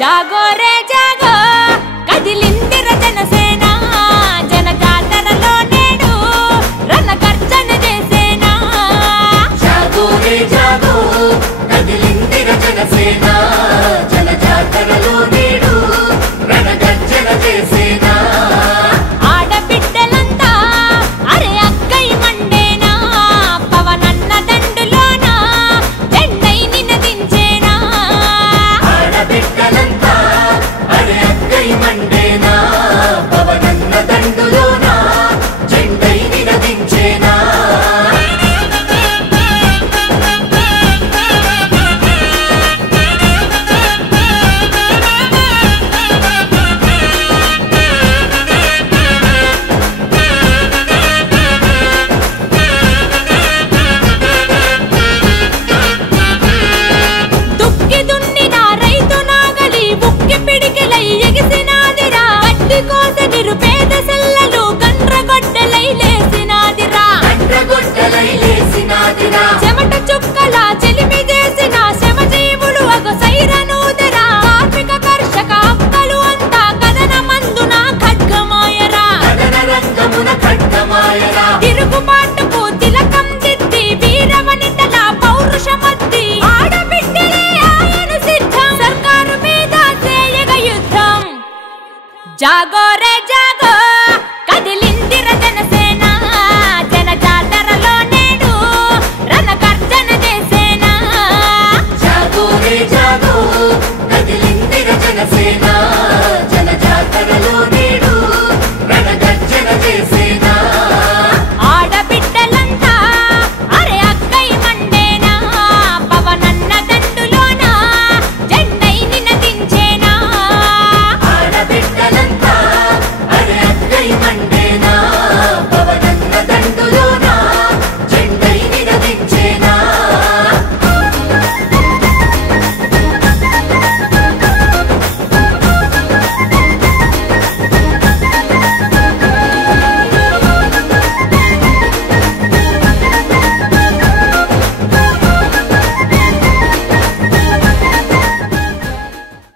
जागो रे जागो कदिलिंदिर जनसेना जन जातरलो नेडु रन गर्जन చేసేనా जागो रे जागो कदिलिंदिर जनसेना जन जातरलो नेडु रन गर्जन చేసేనా ఆడబిడ్డలంతా అరే అక్కై మండేనా పవనన్న దండులోన జెండై నినదించేనా ఆడబిడ్డలంతా అరే అక్కై మండేనా పవనన్న దండులోన జెండై నినదించేనా దుక్కి దున్నిన రైతు నాగలి బుక్కి పిడికిలై ఎగిసినాదిరా గడ్డి కోస నిరుపేద సెల్లలు గండ్రగొడ్డలై లేసినాదిరా గండ్రగొడ్డలై లేసినాదిరా చెమట చుక్కల చెలిమి చేసిన శ్రమజీవులు ఒక సైరనూదరా కార్మిక కర్షక అక్కలు అంతా కథన మందున ఖడ్గమాయరా కథన రంగమున ఖడ్గమాయరా తిరుగుబాటుకు తిలకం దిద్ది వీరవనితల పౌరుషమద్ది ఆడబిడ్డలే ఆయన సిద్ధం సర్కారు మీద చేయగ యుద్ధం జాగో రే జాగో కదిలిందిర జనసేన జన జాతరలో నేడు రణ గర్జన చేసేనా जागो रे जागो कदिलिंदिर जनसेना